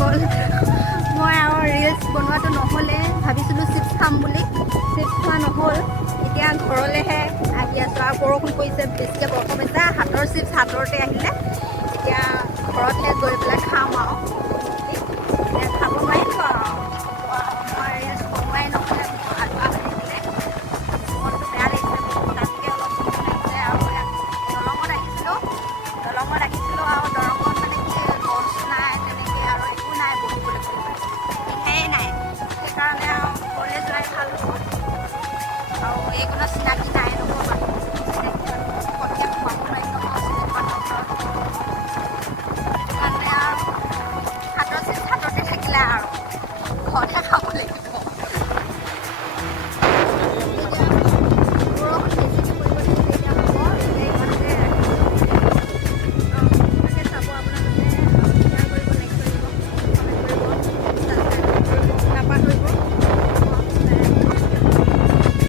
বন্ধুসকল, মই আৰু ৰিলচ বনোৱাটো নহ'লে, ভাবিছিলোঁ চিপছ খাম বুলি, চিপছ খোৱা নহ'ল। এতিয়া ঘৰলৈহে আহি আছোঁ আৰু বৰষুণ পৰিছে, বেছিকৈ বৰষুণ পৰিছে, হাতৰ চিপছ হাততে আহিলে। এতিয়া ঘৰতহে গৈ পেলাই